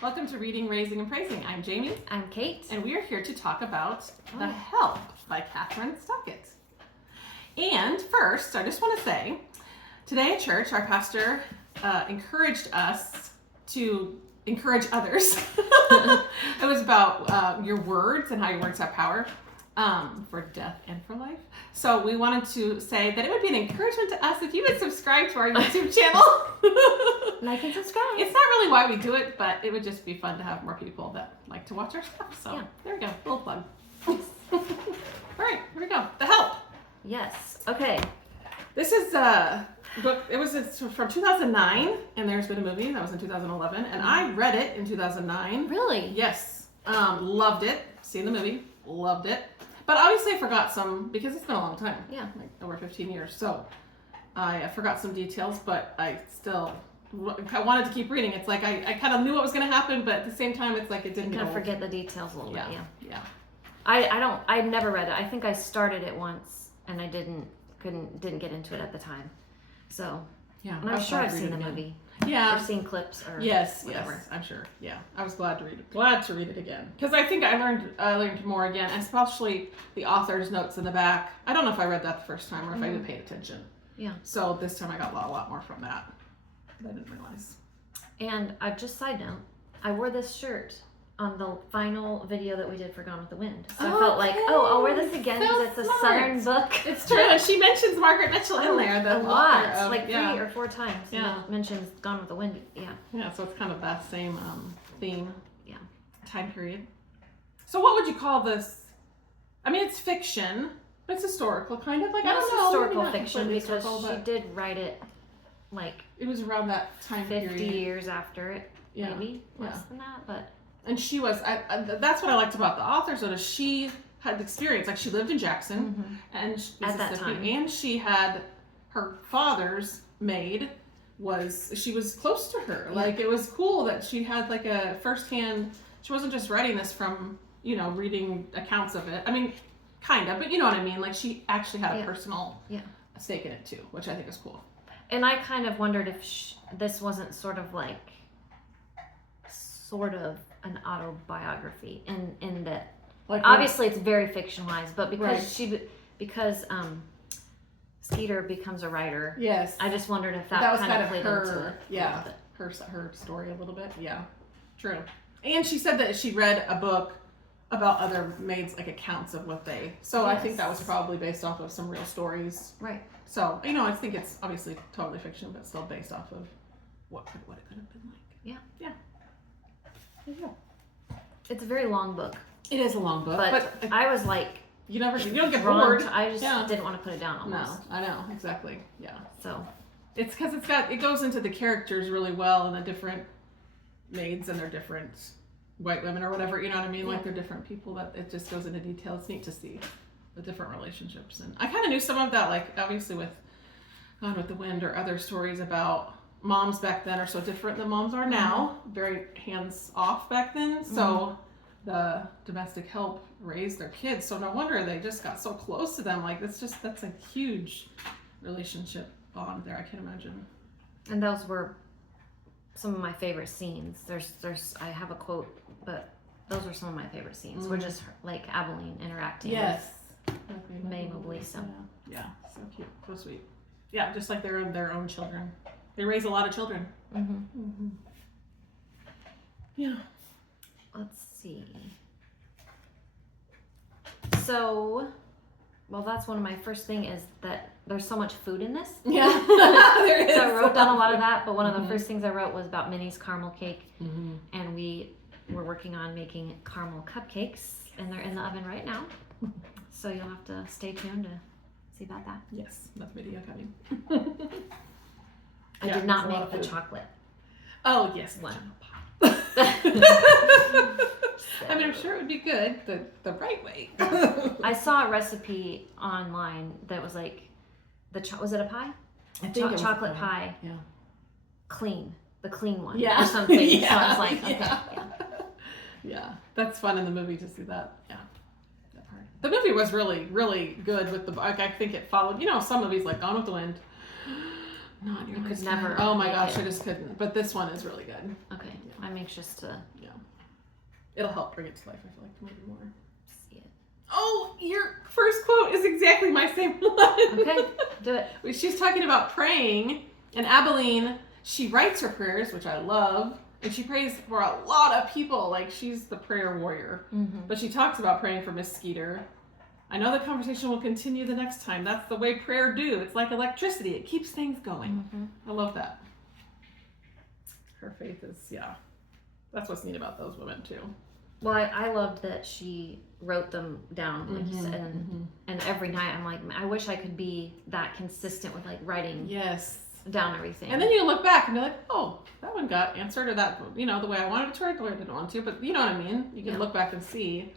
Welcome to Reading, Raising, and Praising. I'm Jamie. I'm Kate. And we are here to talk about The Help by Kathryn Stockett. And first, I just want to say, today at church, our pastor encouraged us to encourage others. It was about your words and how your words have power for death and for life. So we wanted to say that it would be an encouragement to us if you would subscribe to our YouTube channel. Like and subscribe. It's not really why we do it, but it would just be fun to have more people that like to watch our stuff. So There we go, little plug. All right, here we go. The Help. Yes. Okay. This is a book. It's from 2009, and there's been a movie that was in 2011, and I read it in 2009. Really? Yes. Loved it. Seen the movie. Loved it. But obviously I forgot some because it's been a long time. Yeah. Like over 15 years. So I forgot some details, but I wanted to keep reading. It's like I kind of knew what was going to happen, but at the same time, it's like it didn't. You kind of forget the details a little bit. Yeah. I never read it. I think I started it once and I didn't get into it at the time. So yeah, and I'm sure I've seen the movie. Yeah. Or seen clips or whatever. Yes, I'm sure. Yeah. I was glad to read it again. Because I think I learned more again, especially the author's notes in the back. I don't know if I read that the first time or if I even paid attention. Yeah. So this time I got a lot more from that. I didn't realize. And just side note, I wore this shirt on the final video that we did for Gone with the Wind. So I felt like, I'll wear this again because it's a Southern book. It's true. She mentions Margaret Mitchell in there. A lot. Like 3 or 4 times. Yeah. Mentions Gone with the Wind. Yeah. Yeah, so it's kind of that same theme. Yeah. Time period. So what would you call this? I mean, it's fiction, but it's historical, kind of. Like, I don't know. Historical fiction because she did write it like... It was around that time 50 period. years after it, maybe. Less than that, but... And she was, that's what I liked about the author, so that she had experience. Like, she lived in Jackson, and at that time. And she had, her father's maid she was close to her. Yeah. Like, it was cool that she had, like, a firsthand, she wasn't just writing this from, reading accounts of it. I mean, kind of, but you know what I mean? Like, she actually had a personal stake in it, too, which I think is cool. And I kind of wondered if this wasn't sort of an autobiography in that, like, obviously it's very fictionalized, but because Skeeter becomes a writer. Yes. I just wondered if that was kind of played into it. Yeah. Her story a little bit. Yeah. True. And she said that she read a book about other maids, like accounts of what they. So I think that was probably based off of some real stories. Right. So I think it's obviously totally fiction, but still based off of what it could have been like. Yeah. Yeah. There you go. It's a very long book. It is a long book, but I was like, you don't get bored. I just didn't want to put it down almost. No, I know, exactly. Yeah. So it's because it goes into the characters really well and the different maids and their different white women or whatever, you know what I mean? Yeah. Like they're different people that it just goes into detail. It's neat to see the different relationships. And I kind of knew some of that, like obviously with Gone with the Wind or other stories about moms back then are so different than moms are now. Very hands off back then. So the domestic help raised their kids. So no wonder they just got so close to them. Like that's a huge relationship bond there. I can't imagine. And those were some of my favorite scenes. I have a quote, but those were some of my favorite scenes. We're just like Abilene interacting with Mae Mobley. Yeah, so cute, so sweet. Yeah, just like their own children. They raise a lot of children. Yeah. Let's see. So, that's one of my first thing is that there's so much food in this. Yeah, there is. So I wrote down a lot of that, but one of the first things I wrote was about Minnie's caramel cake, and we were working on making caramel cupcakes, and they're in the oven right now. So you'll have to stay tuned to see about that. Yes, that's video coming. I did not make the chocolate. Oh yes, one. I mean, I'm sure it would be good the right way. I saw a recipe online that was like was it a pie? I think it was chocolate pie. Yeah. The clean one. Yeah. Or something. Yeah. So I was like, okay. Yeah, that's fun in the movie to see that. Yeah. That part. The movie was really, really good with the. Like, I think it followed. Some movies like Gone with the Wind. Not You could never. Oh my gosh, I just couldn't. But this one is really good. Okay. Yeah. I'm anxious to It'll help bring it to life, I feel like, maybe more. see it. Oh, your first quote is exactly my same one. Okay, do it. She's talking about praying, and Abilene, she writes her prayers, which I love, and she prays for a lot of people. Like, she's the prayer warrior. Mm-hmm. But she talks about praying for Miss Skeeter. I know the conversation will continue the next time. That's the way prayer do. It's like electricity. It keeps things going. Mm-hmm. I love that. Her faith is, that's what's neat about those women, too. Well, I loved that she wrote them down, like you said, and every night I'm like, I wish I could be that consistent with like writing down everything. And then you look back and you're like, oh, that one got answered, or that, the way I wanted it to write, the way I didn't want to, but you know what I mean? You can look back and see,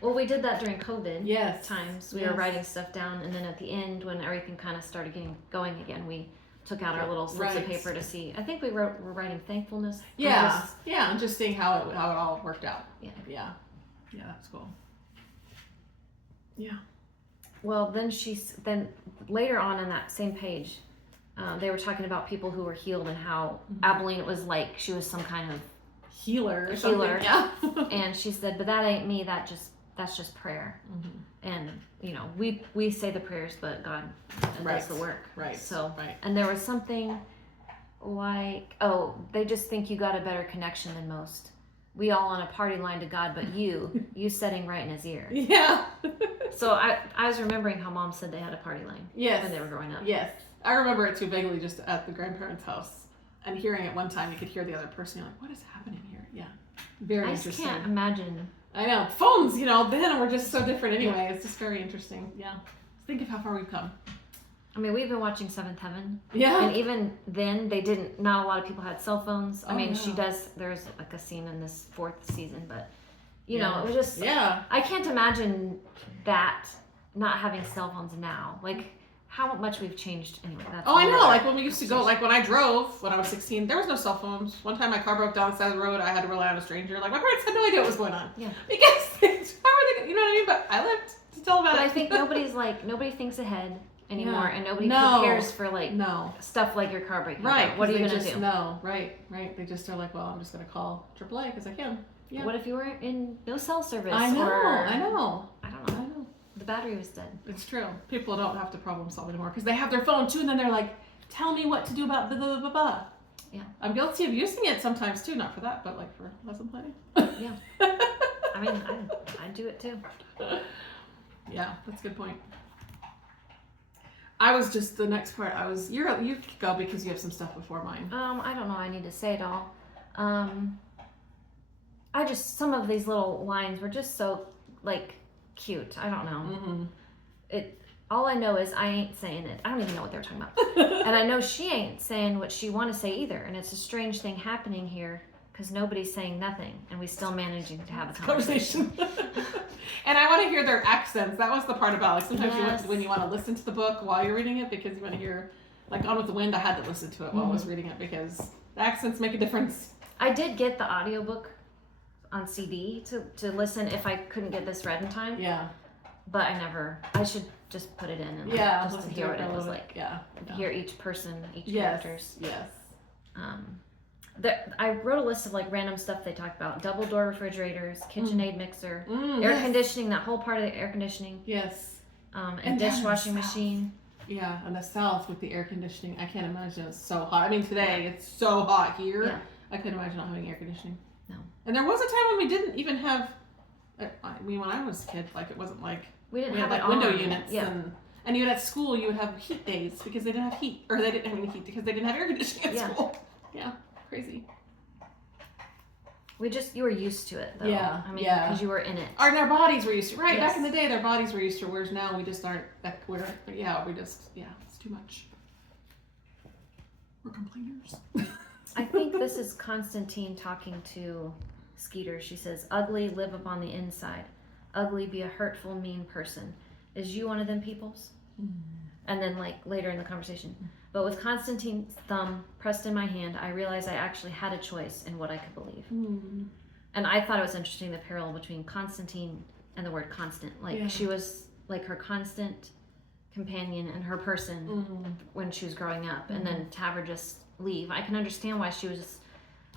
Well, we did that during COVID times. We were Yes. writing stuff down, and then at the end, when everything kind of started getting going again, we took out our little slips of paper to see. I think we're writing thankfulness. And just seeing how it all worked out. Yeah, that's cool. Yeah. Well, then then later on in that same page, they were talking about people who were healed and how Abilene was like she was some kind of healer or something. Yeah. And she said, but that ain't me. That's just prayer. And we say the prayers, but God does the work. Right. So and there was something like, oh, they just think you got a better connection than most. We all on a party line to God, but you sitting right in his ear. Yeah. So I was remembering how Mom said they had a party line when they were growing up. Yes. I remember it too vaguely, just at the grandparents' house. And hearing it one time, you could hear the other person. You're like, what is happening here? Yeah. Very interesting. I can't imagine. I know. Phones, then we're just so different anyway. It's just very interesting. Yeah. Think of how far we've come. I mean, we've been watching Seventh Heaven. Yeah. And even then, not a lot of people had cell phones. I mean, there's like a scene in this 4th season, but, it was just, I can't imagine that not having cell phones now. Like, how much we've changed anyway. I know. Like when we used to go, like when I drove when I was 16, there was no cell phones. One time my car broke down on the side of the road. I had to rely on a stranger. Like my parents had no idea what was going on. Yeah. Because how are they? You know what I mean? But I lived to tell about it. But I think nobody thinks ahead anymore, and nobody prepares for stuff like your car breaking down. What are you gonna do? No. Right. They just are like, well, I'm just gonna call AAA because I can. Yeah. What if you were in no cell service? I know. I don't know. The battery was dead. It's true. People don't have to problem solve anymore because they have their phone too, and then they're like, tell me what to do about blah. Yeah. I'm guilty of using it sometimes too, not for that, but like for lesson planning. Yeah. I mean, I do it too. Yeah, that's a good point. I was just the next part. You go because you have some stuff before mine. I don't know. I need to say it all. Some of these little lines were just so cute. I don't know. All I know is I ain't saying it. I don't even know what they're talking about. And I know she ain't saying what she want to say either. And it's a strange thing happening here because nobody's saying nothing, and we still managing to have a conversation. And I want to hear their accents. That was the part about sometimes when you want to listen to the book while you're reading it because you want to hear Gone with the Wind. I had to listen to it while I was reading it because the accents make a difference. I did get the audiobook on CD to listen if I couldn't get this read in time. Yeah. But I should just put it in and just to hear what it was like. Yeah. Hear each person, characters. Yes. I wrote a list of random stuff they talked about: double door refrigerators, KitchenAid mixer, air conditioning, that whole part of the air conditioning. Yes. And dishwashing machine. Yeah, in the South with the air conditioning, I can't imagine it's so hot. I mean, today it's so hot here. Yeah. I couldn't imagine not having air conditioning. No. And there was a time when we didn't even have. When I was a kid, it wasn't we didn't have window units. Yeah. And even at school, you would have heat days because they didn't have heat, or they didn't have any heat because they didn't have air conditioning at school. Yeah, crazy. You were used to it, though. Yeah. I mean, because you were in it. And their bodies were used to it. Right, back in the day, their bodies were used to it, whereas now we just aren't it's too much. We're complainers. I think this is Constantine talking to Skeeter. She says, ugly, live upon the inside. Ugly, be a hurtful, mean person. Is you one of them peoples? And then later in the conversation, but with Constantine's thumb pressed in my hand, I realized I actually had a choice in what I could believe. And I thought it was interesting, the parallel between Constantine and the word constant. She was her constant companion and her person when she was growing up, and then to have her just leave. I can understand why she was just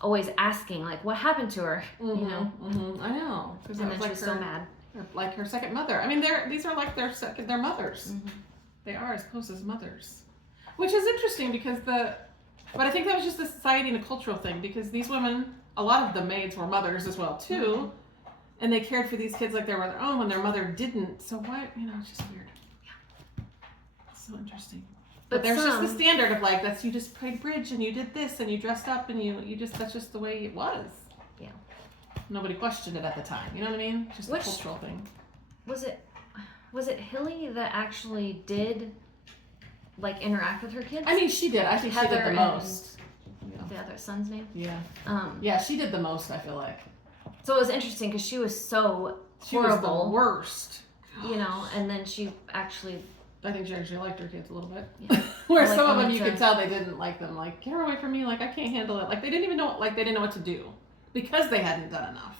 always asking, like, what happened to her, Mm-hmm, you know? Mm-hmm. I know. And then she was so mad. Like her second mother. I mean, these are like their mothers. Mm-hmm. They are as close as mothers, which is interesting because but I think that was just a society and a cultural thing because these women, a lot of the maids were mothers as well too, Mm-hmm. and they cared for these kids like they were their own when their mother didn't. So why, it's just weird. Yeah. It's so interesting. But there's just the standard of like you just played bridge and you did this and you dressed up and you just that's just the way it was. Yeah. Nobody questioned it at the time. You know what I mean? Just a cultural thing. Was it Hilly that actually did like interact with her kids? I mean, she did. I think Heather she did the most. The other son's name? Yeah. Yeah, she did the most, I feel like. So it was interesting because she was so she horrible. Was the worst. You know, and then she actually... I think she actually liked her kids a little bit. Yeah. Where some of them you could tell they didn't like them. Like, get her away from me. Like, I can't handle it. Like, they didn't even know, they didn't know what to do. Because they hadn't done enough.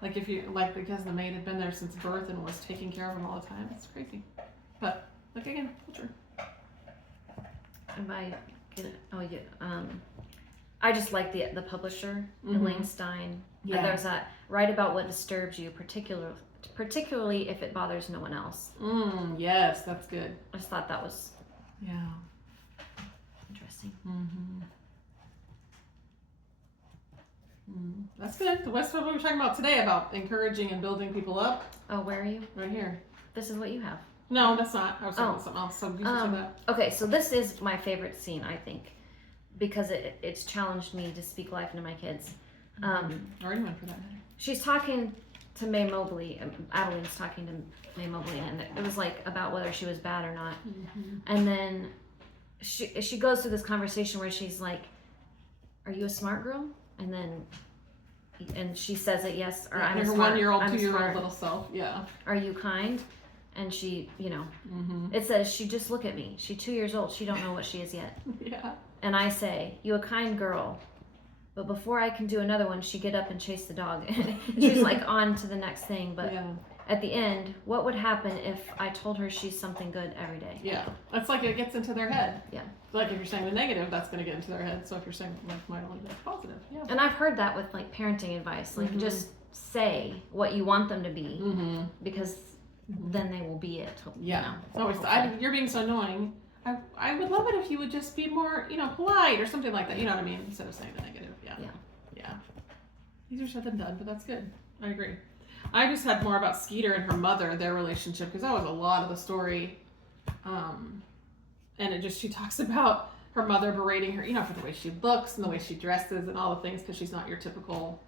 Like, because the maid had been there since birth and was taking care of them all the time. It's crazy. But, again, culture. I just like the publisher, Mm-hmm. Elaine Stein. Yeah. And there's that, write about what disturbs you, particularly if it bothers no one else. Yes, that's good. I just thought that was interesting. Mm-hmm. That's good. That's what we were talking about today, about encouraging and building people up. Oh, where are you? Right here. This is what you have. No, that's not. I was talking about something else. So you should say that. Okay, so this is my favorite scene, I think, because it's challenged me to speak life into my kids. Or anyone for that matter. She's talking to May Mobley. Adeline's talking to May Mobley, and it was like about whether she was bad or not. Mm-hmm. And then she goes through this conversation where she's like, "Are you a smart girl?" And she says it, yes, or I'm a her smart, 1-year-old, I'm 2-year-old smart. little self. Yeah. Are you kind? And she, it says, she just look at me. She's 2 years old. She don't know what she is yet. Yeah. And I say, you a kind girl. But before I can do another one, she get up and chase the dog. And she's like on to the next thing. But at the end, what would happen if I told her she's something good every day? Yeah. That's like it gets into their head. Yeah. Like if you're saying the negative, that's going to get into their head. So if you're saying like might only be positive. Yeah. And I've heard that with like parenting advice. Like just say what you want them to be. Mm-hmm. Because then they will be it. Yeah. It's always, you're being so annoying. I would love it if you would just be more, polite or something like that. You know what I mean? Instead of saying the negative. Yeah. Yeah. Easier said than done, but that's good. I agree. I just had more about Skeeter and her mother, their relationship, because that was a lot of the story. And she talks about her mother berating her, for the way she looks and the way she dresses and all the things, because she's not your typical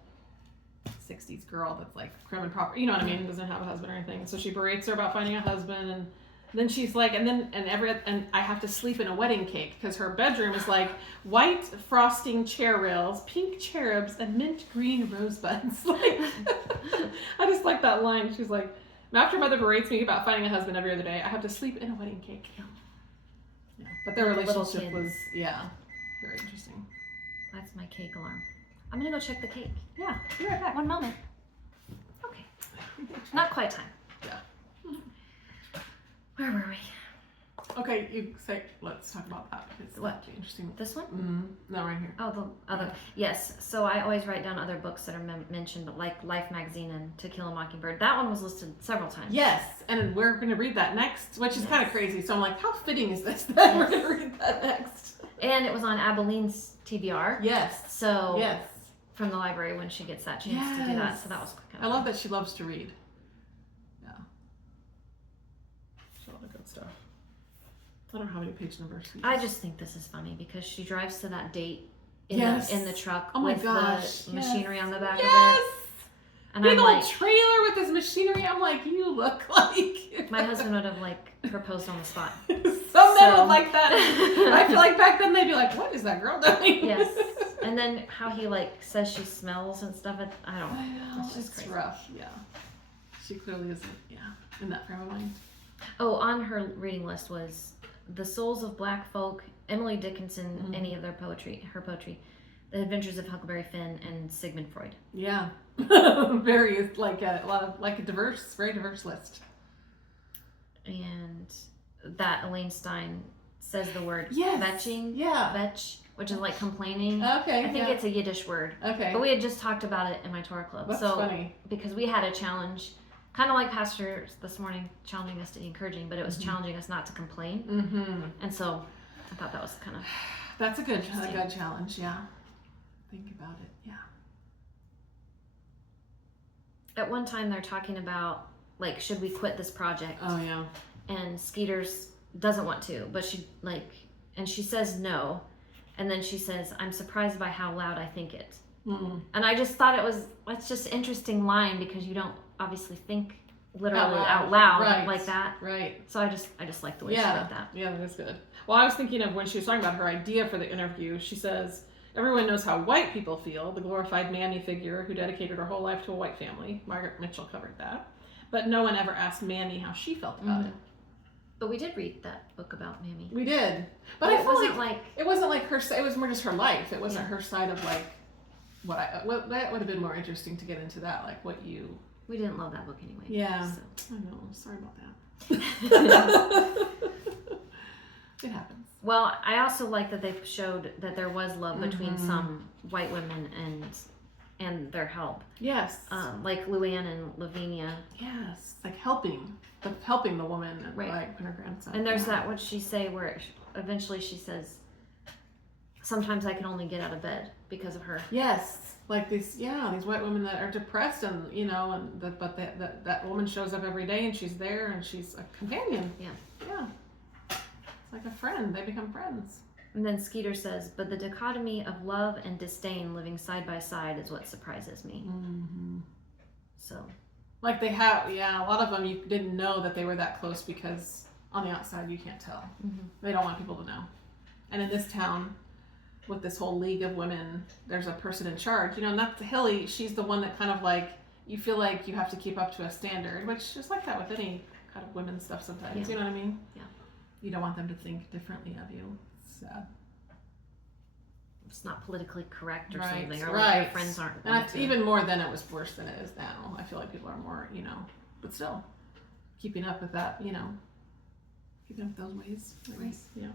60s girl that's like prim and proper, you know what I mean, doesn't have a husband or anything. So she berates her about finding a husband, and then she's like, and I have to sleep in a wedding cake because her bedroom is like white frosting chair rails, pink cherubs, and mint green rosebuds. Like, I just like that line. She's like, after mother berates me about finding a husband every other day, I have to sleep in a wedding cake. Yeah. But their relationship was, very interesting. That's my cake alarm. I'm gonna go check the cake. Yeah, be right back. One moment. Okay. Not quite time. Yeah. Where were we? Okay, you say, let's talk about that. Because that'd be interesting. This one? No, right here. Oh, the other. Yes. So I always write down other books that are mentioned, but like Life magazine and To Kill a Mockingbird. That one was listed several times. Yes, and we're going to read that next, which is kind of crazy. So I'm like, how fitting is this that we're going to read that next? And it was on Abilene's TBR. Yes. So yes. From the library when she gets that chance to do that. So that was kind of I love that she loves to read. Yeah. All the good stuff. I don't know how many page numbers. I just think this is funny because she drives to that date in the truck with the machinery on the back of it. And big I'm old like, trailer with this machinery. I'm like, you look like my husband would have like proposed on the spot. Some men would like that. I feel like back then they'd be like, what is that girl doing? Yes. And then how he like says she smells and stuff. I don't know. I know. It's just crazy. Rough. Yeah. She clearly isn't. Yeah. In that frame of mind. Oh, on her reading list was The Souls of Black Folk, Emily Dickinson, any of her poetry, The Adventures of Huckleberry Finn, and Sigmund Freud. Yeah. Very diverse list. And that Elaine Stein says the word yes. vetching. Yeah. Vetch. which is like complaining. Okay. I think it's a Yiddish word. Okay. But we had just talked about it in my Torah club. That's so funny. Because we had a challenge, kind of like Pastor this morning challenging us to be encouraging, but it was challenging us not to complain. Mm-hmm. And so I thought that was kind of that's a good challenge. Yeah. Think about it. Yeah. At one time they're talking about like, should we quit this project? Oh yeah. And Skeeters doesn't want to, but she says no, and then she says, I'm surprised by how loud I think it. Mm-hmm. And I just thought it's just an interesting line, because you don't obviously think literally out loud right. like that. Right. So I just like the way she did that. Yeah, that is good. Well, I was thinking of when she was talking about her idea for the interview. She says, everyone knows how white people feel, the glorified mammy figure who dedicated her whole life to a white family. Margaret Mitchell covered that. But no one ever asked Mammy how she felt about it. But we did read that book about Mammy. We did. But it I feel wasn't like it wasn't like her, it was more just her life. It wasn't her side of like, that would have been more interesting to get into that, like what you... We didn't love that book anyway. Yeah. So. I know. Sorry about that. It happens. Well, I also like that they showed that there was love between some white women and their help. Yes. Like Luann and Lavinia. Yes. Like helping the woman and right. like her grandson. And there's that what she say where eventually she says, sometimes I can only get out of bed because of her. Yes. Like these white women that are depressed and, that woman shows up every day and she's there and she's a companion. Yeah. Yeah. It's like a friend. They become friends. And then Skeeter says, but the dichotomy of love and disdain living side by side is what surprises me. Mm-hmm. So. Like they have, a lot of them you didn't know that they were that close because on the outside you can't tell. Mm-hmm. They don't want people to know. And in this town, with this whole league of women, there's a person in charge. And that's Hilly. She's the one that kind of like, you feel like you have to keep up to a standard, which is like that with any kind of women's stuff sometimes. Yeah. You know what I mean? Yeah. You don't want them to think differently of you. It's sad. It's not politically correct or Right, something. Or right. like your friends aren't. And even more then, it was worse than it is now. I feel like people are more, but still keeping up with that, keeping up with those ways. Right. Yeah.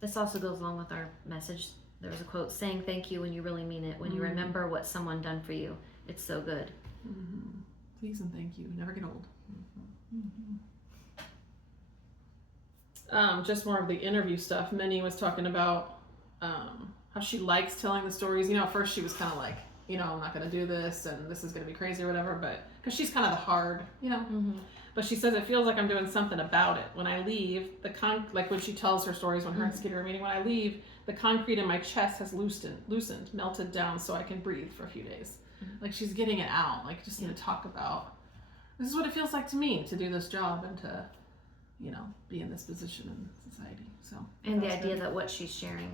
This also goes along with our message. There was a quote, saying thank you when you really mean it, when you remember what someone done for you. It's so good. Mm-hmm. Please and thank you. Never get old. Mm-hmm. Just more of the interview stuff. Minnie was talking about how she likes telling the stories. At first she was kind of like, I'm not going to do this and this is going to be crazy or whatever, but because she's kind of the hard, Mm-hmm. But she says it feels like I'm doing something about it. When I leave, like when she tells her stories when her and Skeeter are meeting, when I leave, the concrete in my chest has loosened, melted down so I can breathe for a few days. Mm-hmm. Like she's getting it out, like just to talk about, this is what it feels like to me to do this job and to, be in this position in society. So. And the idea that what she's sharing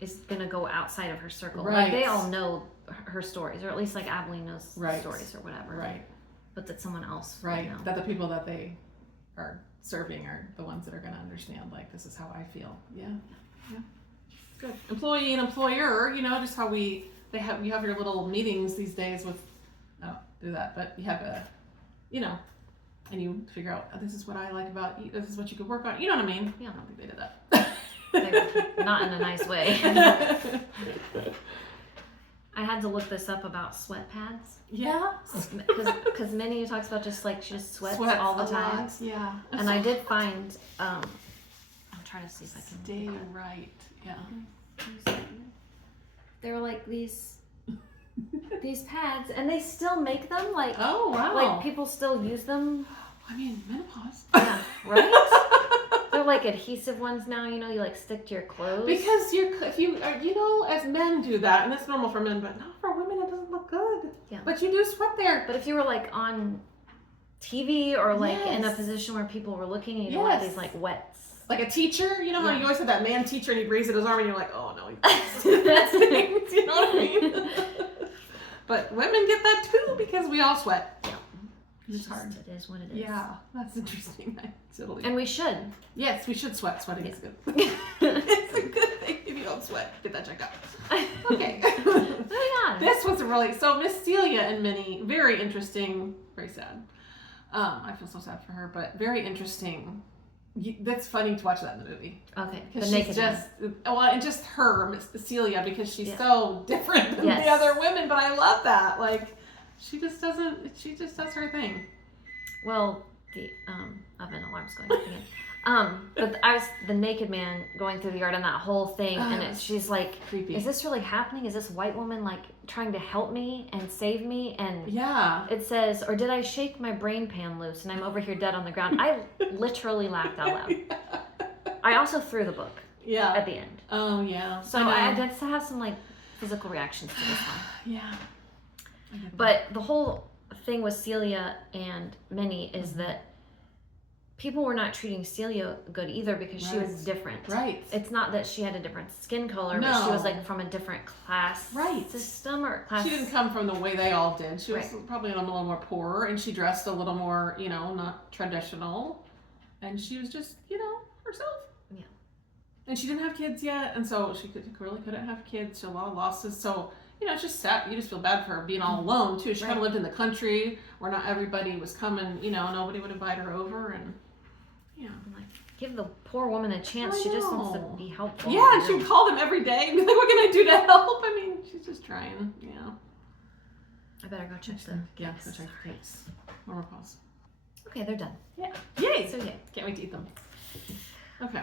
is going to go outside of her circle. Right. Like they all know her stories, or at least like Abilene knows stories or whatever. Right. But that someone else right would know. That the people that they are serving are the ones that are going to understand, like, this is how I feel. Yeah Good. Employee and employer, just how you have your little meetings these days with, I don't do that, but you have and you figure out, this is what I like about you, this is what you could work on, you know what I mean? Yeah. I don't think they did that. They're not in a nice way. I had to look this up about sweat pads. Yeah. Because Minnie talks about just like she just sweats all the time. Lot. Yeah. And I did find, I'm trying to see if I can. Stay right. Yeah. They were like these pads, and they still make them. Like, oh wow. Like people still use them. I mean, menopause. Yeah. Right. They're like adhesive ones now. You like stick to your clothes. Because if you as men do that, and it's normal for men, but not for women. It doesn't look good. Yeah. But you do sweat there. But if you were like on TV or like in a position where people were looking, and you don't have these like wets. Like a teacher, how you always have that man teacher and he breathes at his arm and you're like, oh no, that's things, you know what I mean? But women get that too because we all sweat. Yeah. It's hard. It is what it is. Yeah, that's interesting. And we should. Yes, we should sweat. Sweating is good. It's a good thing if you don't sweat. Get that checked out. Okay. Moving on. This was so Miss Celia and Minnie, very interesting, very sad. I feel so sad for her, but very interesting That's funny to watch that in the movie. Okay. Because she's just, and just her, Miss Celia, because she's so different than the other women. But I love that. Like, she just does her thing. Well, the oven alarm's going off again. But I was the naked man going through the yard and that whole thing, and she's like, creepy. Is this really happening? Is this white woman like trying to help me and save me? And it says, or did I shake my brain pan loose and I'm over here dead on the ground? I literally laughed out loud. I also threw the book at the end. Oh, yeah. So I just have some like physical reactions to this one. Yeah. But the whole thing with Celia and Minnie is that people were not treating Celia good either because she was different. Right. It's not that she had a different skin color, but she was like from a different class system or class. She didn't come from the way they all did. She was probably a little more poorer, and she dressed a little more, not traditional. And she was just, herself. Yeah. And she didn't have kids yet, and so she really couldn't have kids. She had a lot of losses. So, it's just sad. You just feel bad for her being all alone, too. She kind of lived in the country where not everybody was coming, nobody would invite her over, and like, give the poor woman a chance. She just wants to be helpful. Yeah, and she would call them every day and be like, what can I do to help? I mean, she's just trying. Yeah. I better go check the go check the cakes. One more pause. Okay, they're done. Yeah. Yay! So yay. Can't wait to eat them. Okay.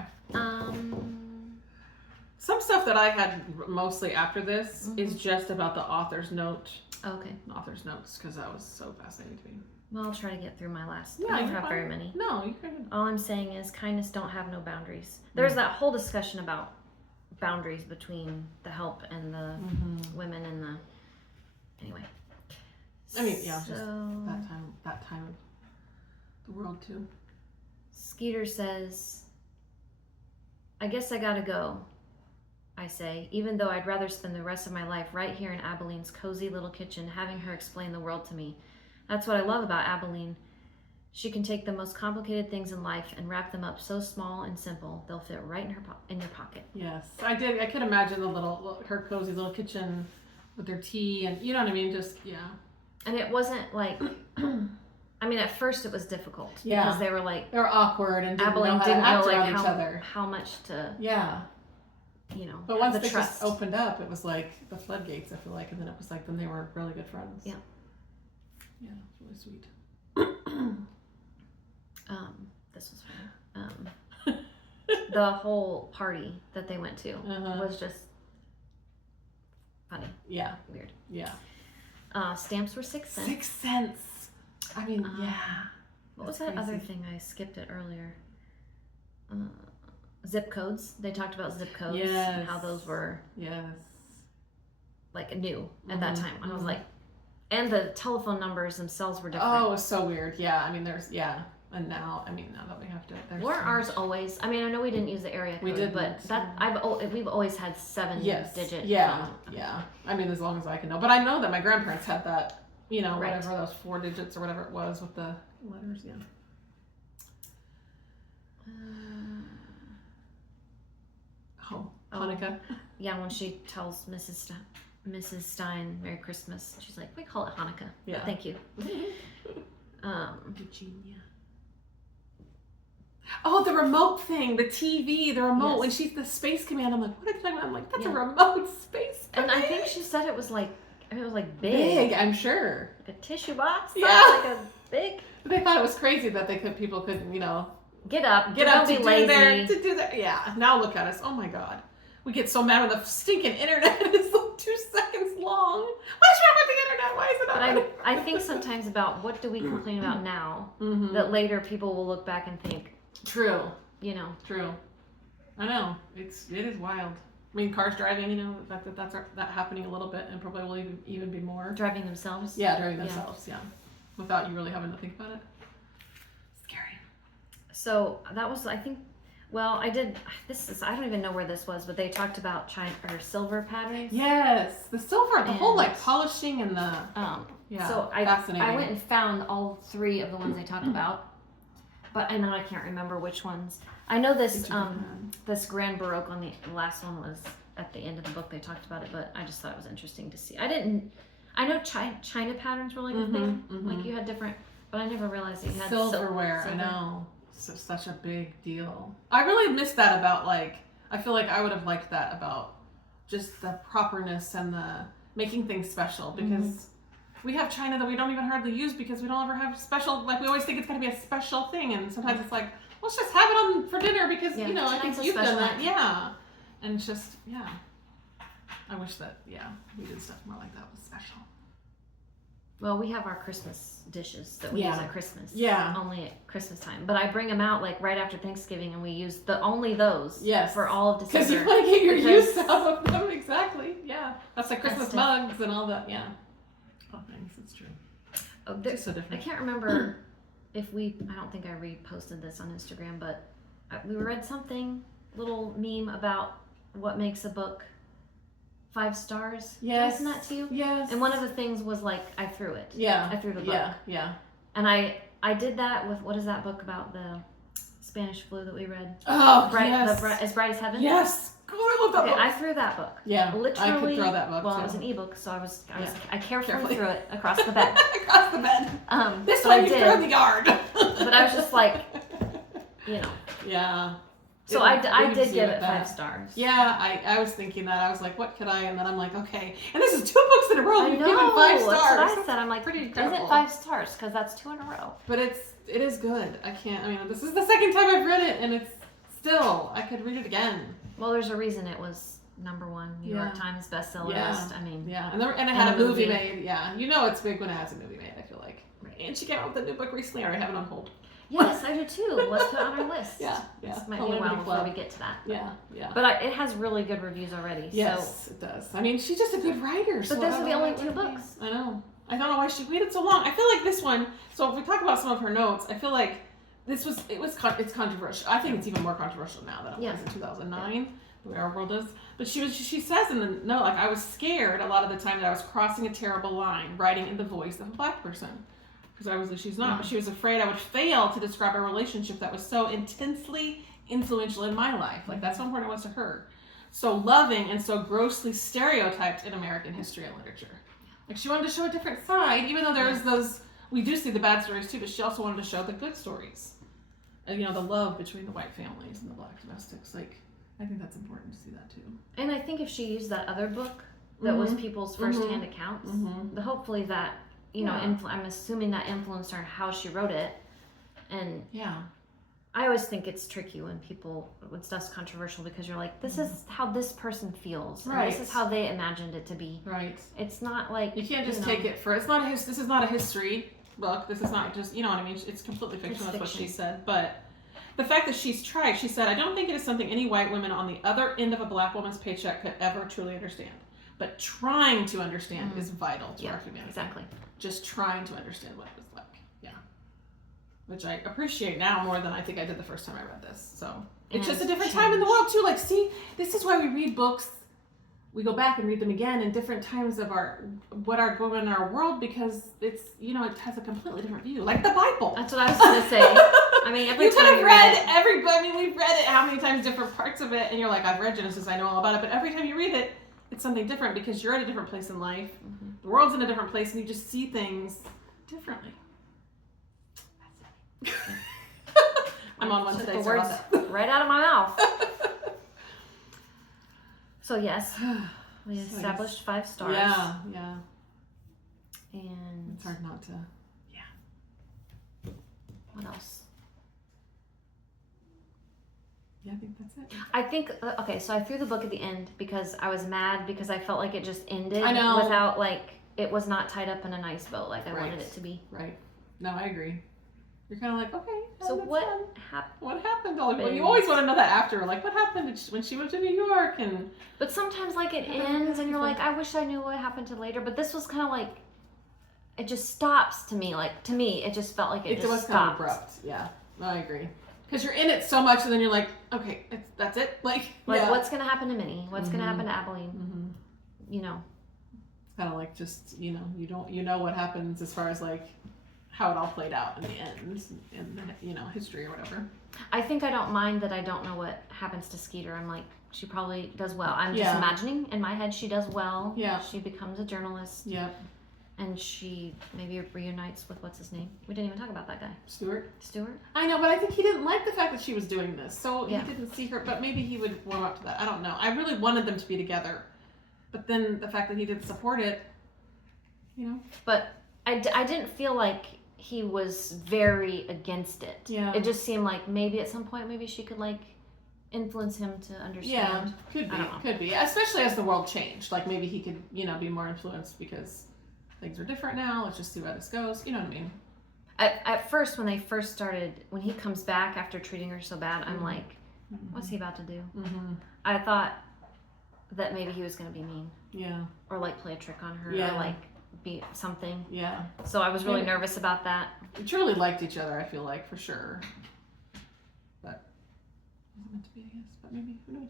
Some stuff that I had mostly after this is just about the author's note. Okay. Author's notes, because that was so fascinating to me. Well, I'll try to get through my last. Yeah, I don't have very many. No, you couldn't. All I'm saying is kindness don't have no boundaries. There's that whole discussion about boundaries between the help and the women and the... Anyway. I mean, just that time of the world, too. Skeeter says, I guess I gotta go, I say, even though I'd rather spend the rest of my life right here in Abilene's cozy little kitchen having her explain the world to me. That's what I love about Abilene. She can take the most complicated things in life and wrap them up so small and simple they'll fit right in your pocket. Yes, I did. I could imagine her cozy little kitchen with their tea and you know what I mean. Just And it wasn't like. I mean, at first it was difficult because they were awkward and Abilene didn't know like how much to. Yeah. But once they just opened up, it was like the floodgates. I feel like, and then it was like then they were really good friends. Yeah. Yeah, it's really sweet. This was fun. The whole party that they went to was just funny. Yeah. Weird. Yeah. Stamps were 6 cents. 6 cents. I mean, What was that other thing? I skipped it earlier. Zip codes. They talked about zip codes and how those were like new at that time. I was like, and the telephone numbers themselves were different. Oh, it was so weird. Yeah, I mean, and now that we have to. Weren't ours always? I mean, I know we didn't use the area code, we did, but we've always had 7 digits. Yeah, I mean, as long as I can know, but I know that my grandparents had that. Whatever those 4 digits or whatever it was with the letters. Yeah. Hanukkah. Yeah, when she tells Mrs. Stein Merry Christmas, she's like, we call it Hanukkah. Yeah. But thank you. Virginia. Oh, the remote thing, the TV, the remote. When she's the Space Command, I'm like, what are you talking about? I'm like, that's a remote Space Command. And I think she said it was like big. Big, I'm sure. Like a tissue box. Yeah. Like a big. They thought it was crazy that people couldn't, get up to be lazy. do that. Yeah. Now look at us. Oh my God. We get so mad when the stinking internet is like 2 seconds long. What's wrong with the internet? Why is it not? But I think sometimes about what do we complain about now that later people will look back and think. True. True. I know. It is wild. I mean, cars driving, the fact that that's happening a little bit and probably will even be more. Driving themselves? Yeah, driving themselves, yeah. Without you really having to think about it. Scary. So that was, I think, I don't even know where this was, but they talked about silver patterns. Yes, the silver, the whole polishing and the, so fascinating. I went and found all 3 of the ones they talked about, but I know I can't remember which ones. I know this this Grand Baroque on the last one was at the end of the book. They talked about it, but I just thought it was interesting to see. I know China patterns were like a thing. Like you had different, but I never realized that you had silverware. I know. such a big deal. I really miss that about, like, I feel like I would have liked that about just the properness and the making things special, because we have china that we don't even hardly use because we don't ever have special, like, we always think it's going to be a special thing, and sometimes it's like, let's just have it on for dinner because, you know, I think you've done that. Yeah. And it's just, yeah. I wish that, we did stuff more like that was special. Well, we have our Christmas dishes that we use at Christmas. Yeah. Only at Christmas time. But I bring them out like right after Thanksgiving, and we use only those for all of December. Because you want to get your use out of them. Exactly. Yeah. That's like Christmas mugs and all that. Yeah. Oh, thanks. It's true. Oh, it's so different. I can't remember if I don't think I reposted this on Instagram, but we read something, little meme about what makes a book 5 stars. Yes. Did I send that to you? Yes. And one of the things was like, I threw it. Yeah. I threw the book. Yeah. And I did that with, what is that book about, the Spanish flu that we read? Oh, yes. As Bright as Heaven? Yes. Oh, I love that book. I threw that book. Yeah. Literally. I could throw that book. Well, too. it was an ebook, so I carefully threw it across the bed. Across the bed. This one you threw in the yard. But I was just like, you know. Yeah. So I did give it 5 stars. Yeah, I was thinking that. I was like, what could I? And then I'm like, okay. And this is 2 books in a row. You've given 5 stars. That's what I said. I'm like, pretty is incredible. it 5 stars? Because that's 2 in a row. But it is good. This is the second time I've read it, and it's still, I could read it again. Well, there's a reason it was #1 New York Times Bestseller list. I mean, and it had a movie made. Yeah, you know it's big when it has a movie made. I feel like. Right. And she came out with a new book recently. I have it on hold. Yes, I do too. Let's put it on our list. Yeah. This might be a while before we get to that. Yeah. But it has really good reviews already. Yes, it does. I mean, she's just a good writer. But those are the only 2 books. I know. I don't know why she waited so long. I feel like this one. So if we talk about some of her notes, I feel like it's controversial. I think it's even more controversial now than it was in 2009. The way our world is. But she says in the note, like, I was scared a lot of the time that I was crossing a terrible line, writing in the voice of a Black person. Because she's not, but she was afraid I would fail to describe a relationship that was so intensely influential in my life. Like, that's how important it was to her. So loving and so grossly stereotyped in American history and literature. Like, she wanted to show a different side, even though there's those, we do see the bad stories too, but she also wanted to show the good stories. And, the love between the white families and the Black domestics. Like, I think that's important to see that too. And I think if she used that other book that was people's first-hand accounts, hopefully that, I'm assuming that influenced her how she wrote it. And I always think it's tricky when stuff's controversial, because you're like, this is how this person feels. Right. And this is how they imagined it to be. Right. It's not like, you can't just take it for, this is not a history book. This is not just, you know what I mean? It's completely fiction. That's what she said. But the fact that she said, I don't think it is something any white women on the other end of a Black woman's paycheck could ever truly understand. But trying to understand is vital to our humanity. Exactly. Just trying to understand what it was like. Yeah. Which I appreciate now more than I think I did the first time I read this. So it's just a different time in the world too. Like, see, this is why we read books. We go back and read them again in different times of what are going on in our world, because it's, it has a completely different view. Like the Bible. That's what I was going to say. I mean, every time we've read it how many times, different parts of it, and you're like, I've read Genesis, I know all about it, but every time you read it, it's something different, because you're at a different place in life. The world's in a different place, and you just see things differently. I'm on one today. The words right out of my mouth. So yes, we established 5 stars. Yeah. And it's hard not to. Yeah. What else? Yeah, I think that's it. I think, okay, so I threw the book at the end because I was mad, because I felt like it just ended without, like, it was not tied up in a nice bow like I wanted it to be. Right. No, I agree. You're kind of like, okay. So what happened? What happened? You always want to know that after. Like, what happened when she moved to New York? But sometimes, like, it ends and you're like, I wish I knew what happened to later. But this was kind of like, it just stops to me. Like, to me, it just felt like it just was stopped. Kind of abrupt. Yeah. No, I agree. Because you're in it so much, and then you're like, okay, that's it. Like what's going to happen to Minnie? What's going to happen to Abilene? It's kind of like just, you know what happens as far as like how it all played out in the end, in history or whatever. I think I don't mind that I don't know what happens to Skeeter. I'm like, she probably does well. I'm just imagining in my head she does well. Yeah. She becomes a journalist. Yeah. and she maybe reunites with what's his name? We didn't even talk about that guy. Stuart. I know, but I think he didn't like the fact that she was doing this, so Yeah. he didn't see her. But maybe he would warm up to that. I don't know. I really wanted them to be together, but then the fact that he didn't support it, you know. But I didn't feel like he was very against it. Yeah. It just seemed like maybe at some point maybe she could like influence him to understand. Yeah, could be. Especially as the world changed. Like maybe he could, you know, be more influenced because things are different now. Let's just see where this goes. You know what I mean? At first, when he comes back after treating her so bad, I'm like, what's he about to do? Mm-hmm. I thought that maybe he was going to be mean. Yeah. Or like play a trick on her. Yeah. Or like be something. Yeah. So I was really nervous about that. They truly liked each other, I feel like, for sure. But it wasn't meant to be, I guess. But maybe, who knows?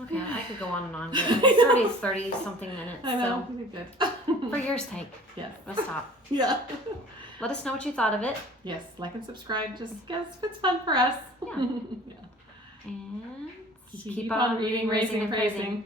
Okay, I could go on and on. But it's 30 something minutes. I know. So You're good. for your sake, Yes. let's stop. Yeah. Let us know what you thought of it. Yes. Like and subscribe. Just guess if it's fun for us. Yeah. Yeah. And Keep on reading, raising, and praising.